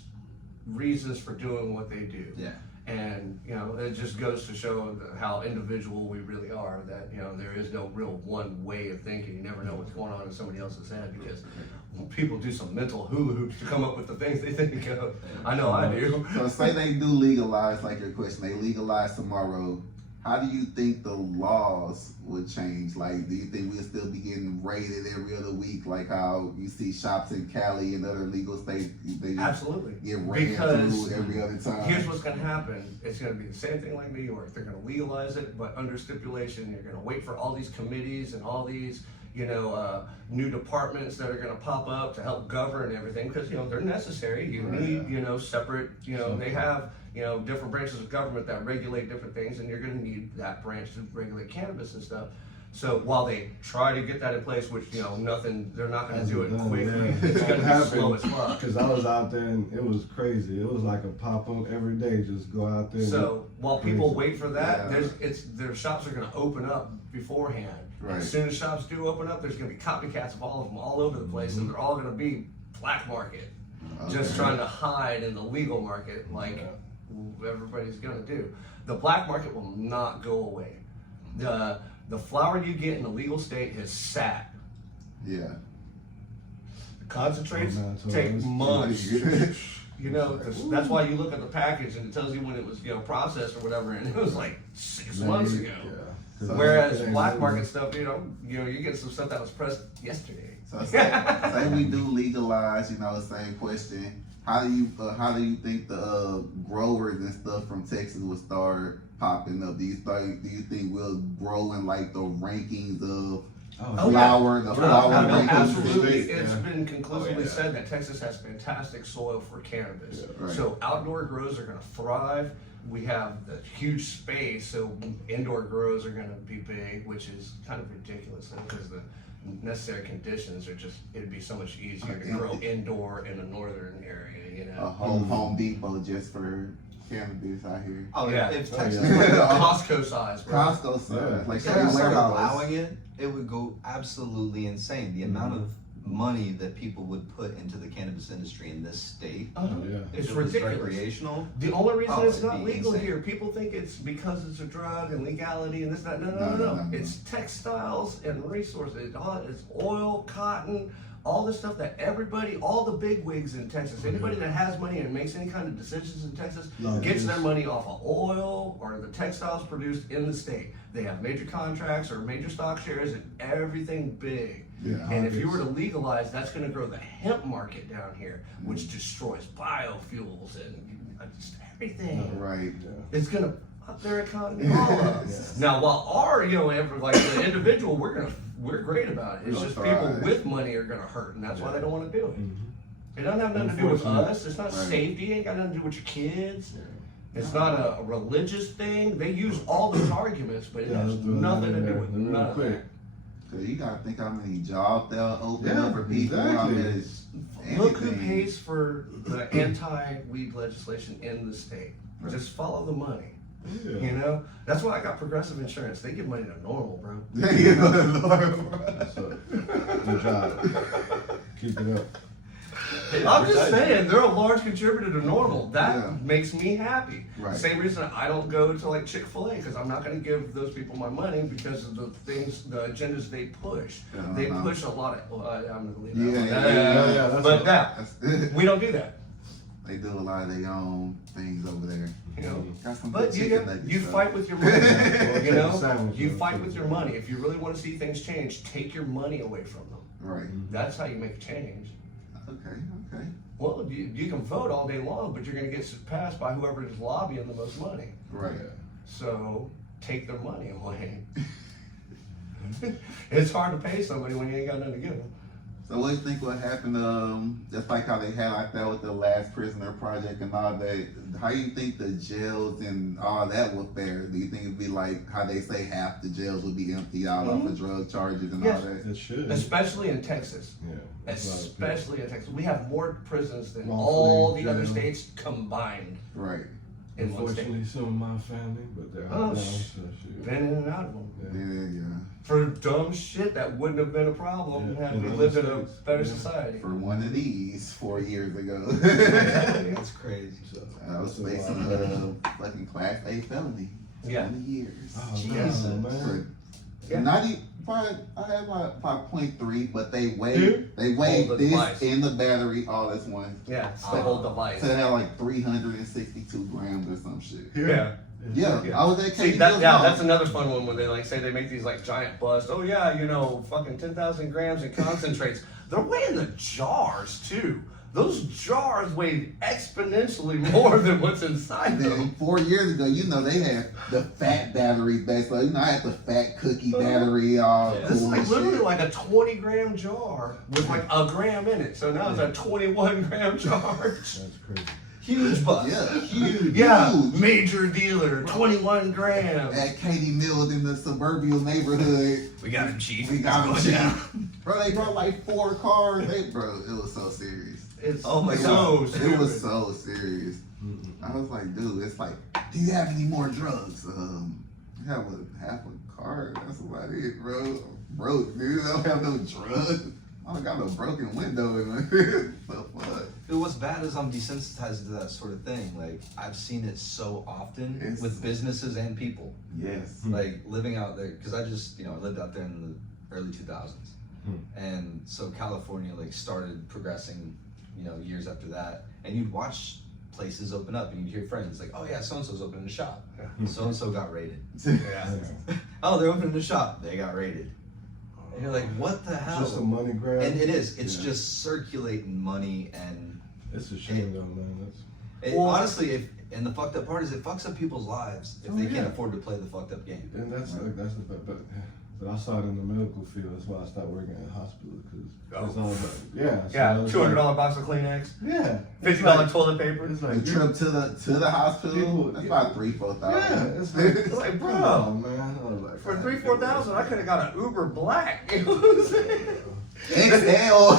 reasons for doing what they do. Yeah. And, you know, it just goes to show how individual we really are, that, you know, there is no real one way of thinking. You never know what's going on in somebody else's head, because people do some mental hula hoops to come up with the things they think of. I know I do. So say they do legalize, like your question, they legalize tomorrow. How do you think the laws would change? Like, do you think we'll still be getting raided every other week, like how you see shops in Cali and other legal states? They Absolutely. get raided Because through every other time. here's what's going to happen. It's going to be the same thing like New York. They're going to legalize it, but under stipulation. You're going to wait for all these committees and all these, you know, new departments that are going to pop up to help govern everything, because, you know, they're necessary. You need, you know, separate, you know, they have, you know, different branches of government that regulate different things, and you're going to need that branch to regulate cannabis and stuff. So while they try to get that in place, which, you know, they're not going to do it quickly. It's going to be slow as fuck. Because I was out there and it was crazy. It was like a pop-up every day. Just go out there. So while people wait for that, their shops are going to open up beforehand. Right. As soon as shops do open up, there's going to be copycats of all of them all over the place, and they're all going to be black market, just trying to hide in the legal market like everybody's going to do. The black market will not go away. The flower you get in the legal state has sat. Yeah. The concentrates take it's months. You know, that's why you look at the package and it tells you when it was, you know, processed or whatever, and it was like 6 months ago. Whereas black market stuff, you know, you get some stuff that was pressed yesterday. So say we do legalize, you know, same question. How do you think the growers and stuff from Texas will start popping up? Do you think we'll grow in like the rankings of flower? The flower rankings. Absolutely. It's been conclusively said that Texas has fantastic soil for cannabis. So outdoor grows are going to thrive. We have the huge space, so indoor grows are going to be big, which is kind of ridiculous because the necessary conditions are just, it'd be so much easier to grow indoor in a northern area, you know. A whole Home Depot just for cannabis out here. Oh yeah, if Texas Costco size, bro. Costco size, like if they started warehouse. allowing it, it would go absolutely insane. The amount of money that people would put into the cannabis industry in this state. It's if it was ridiculous. recreational. The only reason it's it'd not be legal insane. here, people think it's because it's a drug and legality and this, that. No. It's textiles and resources. It's oil, cotton, all the stuff that everybody, all the big wigs in Texas, anybody that has money and makes any kind of decisions in Texas gets their money off of oil or the textiles produced in the state. They have major contracts or major stock shares and everything big. And if you were to legalize, that's going to grow the hemp market down here, which destroys biofuels and just everything. Right. It's going to up their economy all up. Now, while our, you know, like the individual, we're great about it. It's just people with money are going to hurt, and that's why they don't want to do it. It doesn't have nothing to do with us. It's not safety. It ain't got nothing to do with your kids. It's not a religious thing. They use all those arguments, but it has nothing to do with none of that. Cause you gotta think how many jobs they'll open up for people. I mean, Look who pays for the anti-weed legislation in the state. Just follow the money. You know, that's why I got Progressive Insurance. They give money to normal, bro. Good job. Keep it up. I'm just saying, they're a large contributor to normal. That makes me happy. Right. Same reason I don't go to like Chick-fil-A, because I'm not going to give those people my money because of the things, the agendas they push. They push a lot of. I'm going to leave that one. But now we don't do that. They do a lot of their own things over there. You know, Got some but good you chicken nuggets, though. fight with your money. You know, you fight with your money. If you really want to see things change, take your money away from them. Right. That's how you make change. Okay. Well, you can vote all day long, but you're going to get passed by whoever is lobbying the most money. Right. So take their money away. It's hard to pay somebody when you ain't got nothing to give them. So what do you think will happen? Just like how they had like that with the Last Prisoner Project and all that. How do you think the jails and all that will fare? Do you think it'd be like how they say half the jails will be emptied out off of drug charges and all that? It should. Especially in Texas. Yeah. Especially in Texas. We have more prisons than Wrongfully all the jailed. other states combined. Right. In one state. Unfortunately, some of my family, but they're Oh, out now, so shit. Been in and out of them. Yeah. For dumb shit that wouldn't have been a problem Yeah, had in we other lived in a states. better Yeah. society. For one of these 4 years ago. That's crazy. So, I was that's a facing lot. a fucking class A felony. Yeah. 20 years. Oh, Jesus. no, man. Yeah. Not even, probably, I had like 5.3, but they Dude. weighed Hold the this device. and the battery all as one. Yeah, it's the whole device. So it had like 362 grams or some shit. Yeah. Yeah, I was at See, Katie that, Mills yeah, Mall. that's another fun one when they like say they make these like giant busts. Oh yeah, you know, fucking 10,000 grams in concentrates. They're weighing the jars too. Those jars weigh exponentially more than what's inside Then them. 4 years ago, you know, they had the fat batteries back. So, you know, I had the fat cookie battery, all Yeah, This is cool like and literally shit. like a 20-gram jar with like a gram in it. So now it's a 21-gram charge. That's crazy. Huge bust. Yeah. Huge. Yeah, Huge. major dealer, 21 grams. At Katie Mills in the suburban neighborhood. We got him cheap. We got them cheap. Bro, they brought like 4 cars. Bro, it was so serious. It's Oh my so God. It was stupid. so serious. Mm-mm. I was like, dude, it's like, do you have any more drugs? I have half a car. That's about it, bro. I'm broke, dude. I don't have no drugs. I don't got no broken window in my the fuck. Dude, what's bad is I'm desensitized to that sort of thing. Like, I've seen it so often It's- with businesses and people. Yes. Like, living out there, because I just, I lived out there in the early 2000s. And so California, like, started progressing, years after that. And you'd watch places open up and you'd hear friends like, oh yeah, so-and-so's opening a shop. So-and-so got raided. Yeah. Oh, they're opening a shop. They got raided. And you're like, what the hell? Just a money grab. And it is. It's Yeah. just circulating money, and It's a shame though, man. That's honestly, and the fucked up part is it fucks up people's lives if Oh, they yeah. can't afford to play the fucked up game. and that's like that's the but I saw it in the medical field. That's why I stopped working at a hospital because it's all about so Yeah, it's $200 like- box of Kleenex, Yeah, $50 toilet paper. It's The like trip to the hospital, People- that's yeah. about $3,000-4,000. Yeah, it's like, It's like, bro, come on, man. I was like, For God, $3,000-4,000, I could have got an Uber Black. You know what I'm saying? XL.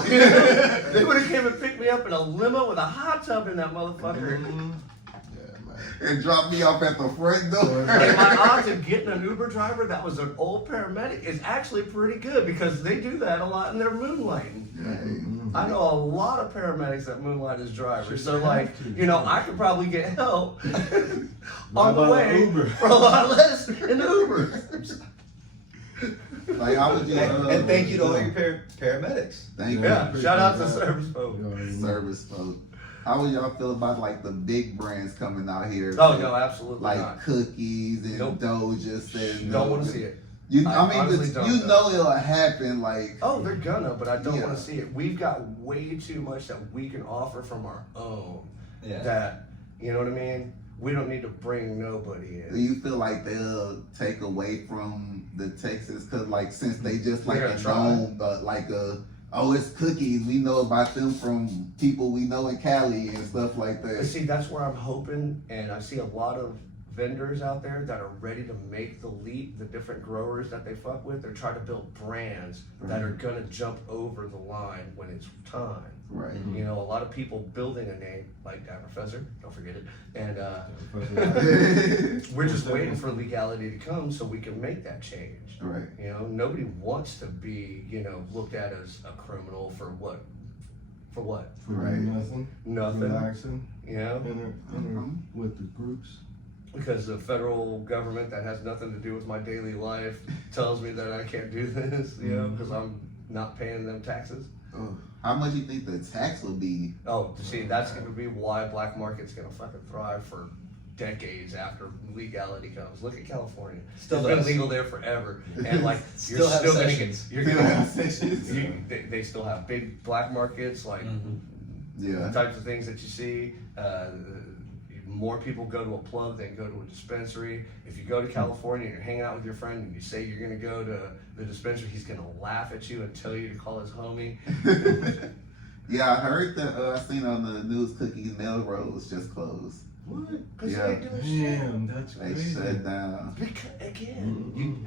They would have came and picked me up in a limo with a hot tub in that motherfucker. Mhm. Yeah, man. And dropped me off at the front door. And my odds of getting an Uber driver that was an old paramedic is actually pretty good because they do that a lot in their moonlighting. Mhm. I know a lot of paramedics that moonlight as drivers, so Should like, have to. I could probably get help Why on the not way Uber? for a lot less in the Uber. Like, how would you? And thank you to all your paramedics. Thank you. Yeah, shout out to that. service folks. You already know. Service folks. How would y'all feel about like the big brands coming out here? Oh no, absolutely Like not. cookies and Nope. Dojas and Don't want to see it. You, I I mean, honestly but don't you know. know it'll happen. Like, Oh, they're gonna, but I don't Yeah. want to see it. We've got way too much that we can offer from our own. Yeah. That, you know what I mean? We don't need to bring nobody do in. you feel like they'll take away from the Texas? Cause like since they just like They're a gonna try. known, like oh, it's cookies. We know about them from people we know in Cali and stuff like But that. see, that's where I'm hoping, and I see a lot of vendors out there that are ready to make the leap, the different growers that they fuck with. They're trying to build brands that are gonna jump over the line when it's time. Right. You know, a lot of people building a name, like Professor, don't forget it, and we're just waiting for legality to come so we can make that change. Right. You know, nobody wants to be, looked at as a criminal for what? For what? For Right. nothing. Nothing. Relaxing. You know? With the groups. Because the federal government that has nothing to do with my daily life tells me that I can't do this, because I'm not paying them taxes. Oh, how much you think the tax will be? Oh, see, that's going to be why black market's going to fucking thrive for decades after legality comes. Look at California. Still It's been does. legal there forever, and like Still you're have still going to sessions. get. You're gonna. They still have big black markets, like Yeah. the types of things that you see. more people go to a plug than go to a dispensary. If you go to California and you're hanging out with your friend and you say you're gonna go to the dispensary, he's gonna laugh at you and tell you to call his homie. Yeah, I heard that. I seen on the news, Cookies Melrose just closed. What? Cause Yeah. they ain't doing shit. Damn, that's They crazy. shut down. Because, again, you,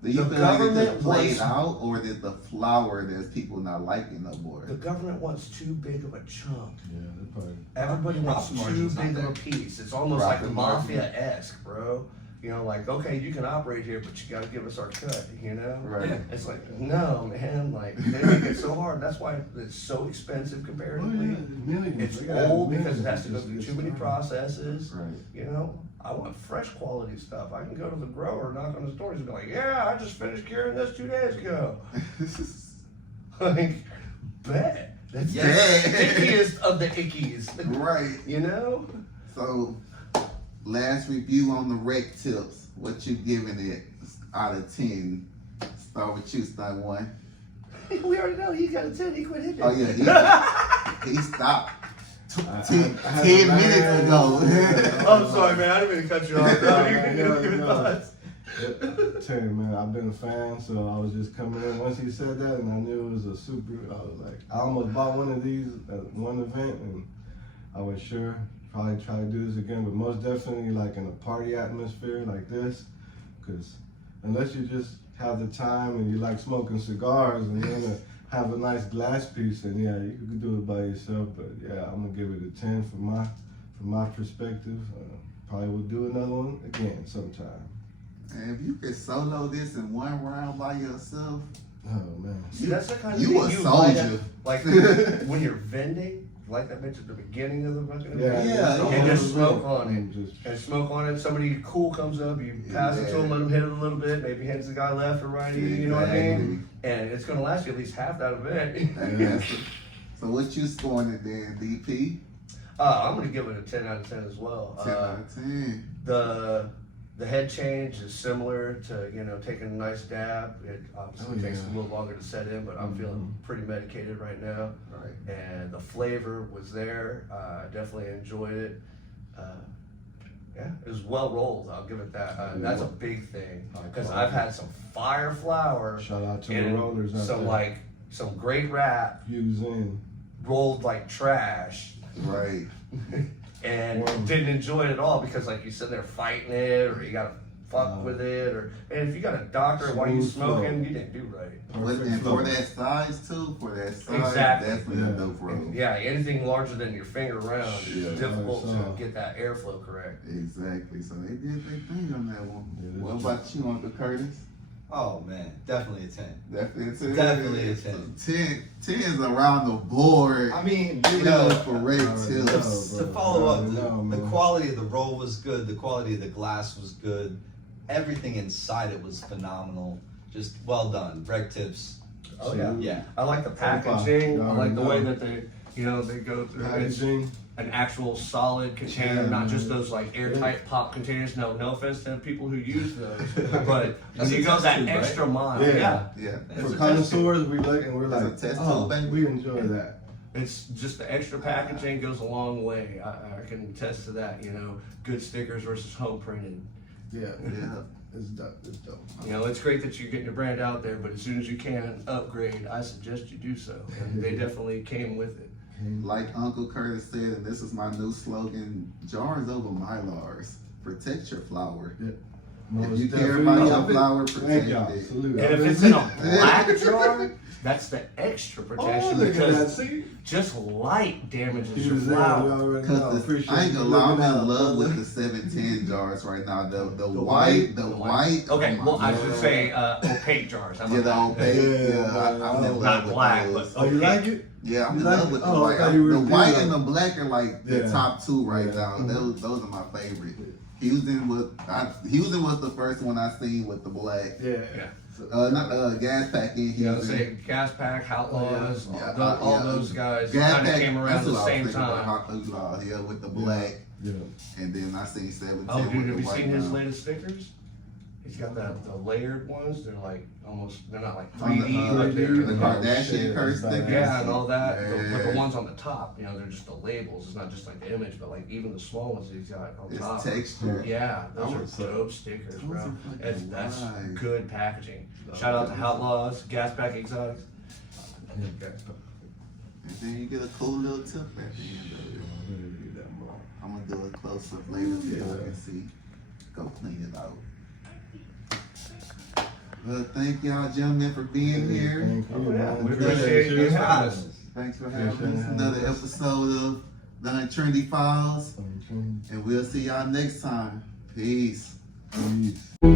Do you The feel like it government just played wants- out, or did the flower there's people not liking no more? the government wants too big of a chunk. Yeah, they probably. Everybody wants Profit too margin's not big of there. a piece. It's almost Profit like the margin. mafia-esque, bro. You know, like, okay, you can operate here, but you gotta give us our cut, you know? Right. Yeah. It's like, no, man, like, they make it so hard. That's why it's so expensive Oh, comparatively. yeah, millions. It's They got old because it millions has to go just through get too many started. processes. Right. You know, I want fresh quality stuff. I can go to the grower, knock on his door, and be like, yeah, I just finished curing this 2 days ago. Like, bet. That's the Yes. ickiest of the ickies. Right. You know? So, last review on the Rektipz. What you giving it out of 10? Start with you, Stunt One. We already know he got a 10, he quit hitting. Oh yeah, he stopped I had 10 to minutes learn. ago. I'm sorry, man. I didn't mean to cut you off. No, You can give it no. thoughts. Tell you, man, I've been a fan, so I was just coming in. Once he said that, and I knew it was a super. I was like, I almost bought one of these at one event, and I was sure probably try to do this again, but most definitely like in a party atmosphere like this, because unless you just have the time and you like smoking cigars and you wanna have a nice glass piece, and yeah, you could do it by yourself. But yeah, I'm gonna give it a 10 from my perspective. Probably will do another one again sometime. And if you could solo this in one round by yourself, Oh man. See, that's the kind of you thing a you light soldier. up, like when you're vending, like that bitch at the beginning of the fucking event. Yeah, And just smoke on it. And just And smoke on it. Somebody cool comes up, you pass it to him, let him hit it a little bit, maybe hands the guy left or right, you know what I mean? And it's gonna last you at least half that event. Yeah. So what you scoring it then, DP? I'm gonna give it a 10 out of 10 as well. 10 out of 10. The head change is similar to, you know, taking a nice dab. It obviously takes a little longer to set in, but I'm feeling pretty medicated right now. Right. And the flavor was there. I definitely enjoyed it. Yeah, it was well rolled. I'll give it that. That's a big thing because I've had some fire flour shout out to the and rollers out some there. some great rap Use in. rolled like trash. Right. And Wow. didn't enjoy it at all because like you sit there fighting it or you gotta fuck Wow. with it and if you got a doctor while you Smooth smoking, flow. you didn't do right. Perfect And flow. for that size too, Exactly. definitely a Yeah. dope roll. Yeah, anything larger than your finger round Yeah, is difficult I to saw. get that airflow correct. Exactly. So they did their thing on that one. Yeah, What about you, Uncle Curtis? Oh man, definitely a 10. Definitely a 10. Definitely a 10. So 10 is around the board. I mean, Give you it up know, for Rektipz. to follow up, the man. quality of the roll was good, the quality of the glass was good, everything inside it was phenomenal. Just well done, Rektipz. Oh yeah. Yeah. I like the packaging. I like the way know. that they go through it. It's Packaging. an actual solid container, Yeah. not just those like airtight pop containers. No offense to people who use those, but when That's you a go test that tube, right? extra mile, Yeah. Yeah. It's For a test connoisseurs, we look and we're It's like, a test oh, tube, baby. we enjoy that. It's just the extra packaging goes a long way. I can attest to that. You know, good stickers versus home printed. Yeah. Yeah. It's dope. It's dope. You know, it's great that you're getting your brand out there, but as soon as you can upgrade, I suggest you do so. And they definitely came with it. Like Uncle Curtis said, and this is my new slogan, jars over mylars. Protect your flower. If you care about your flower, Thank protect y'all. it. Salute. And if it's in a black jar, that's the extra Oh, protection look at that. because See? just light damages He your was there. We flower. already know. Cause Appreciate I ain't you gonna lie, I'm looking out, in love brother. with the 710 jars right now. The white? white. Okay, oh my well I God. should say opaque jars. How about Yeah, the that? opaque. Yeah, Yeah, I'm in love Not with black, those. but Oh, you like it? Yeah, I'm You in like love it? with the Oh, I white. thought you were The white good. and the black are like the Yeah. top two right Yeah. now. Mhm. Those are my favorite. Houston was the first one I seen with the black. Yeah. Gas pack in You know, Houston. say Gas Pack, Outlaws, Yeah, all yeah. those guys Gas kind of pack, came around that's at the what I was same thinking about, time. Hot Outlaw, yeah, with the black. Yeah. And then I seen 710 Oh, dude, with have the you white seen his now. latest stickers? He's got the layered ones. They're like almost. They're not like On the, 3D, but the they're Kardashian curse Yeah, stickers. yeah, and all that. But the Yeah. ones on the top, you know, they're just the labels. It's not just like the image, but like even the small ones he's got on It's top. texture. Yeah, those Those are are dope stickers, those bro. are fucking And that's nice. good packaging. Shout out to Outlaws, Gasback Exotics. And then you get a cool little tip at the end of it. I'm gonna do a close up later so y'all can see. Go clean it out. Well, thank y'all gentlemen for being here. Thank you, man. We appreciate you having us. Thanks for having Appreciate us. having Another us. episode of the Untrendy Files. Thank you. And we'll see y'all next time. Peace. Peace.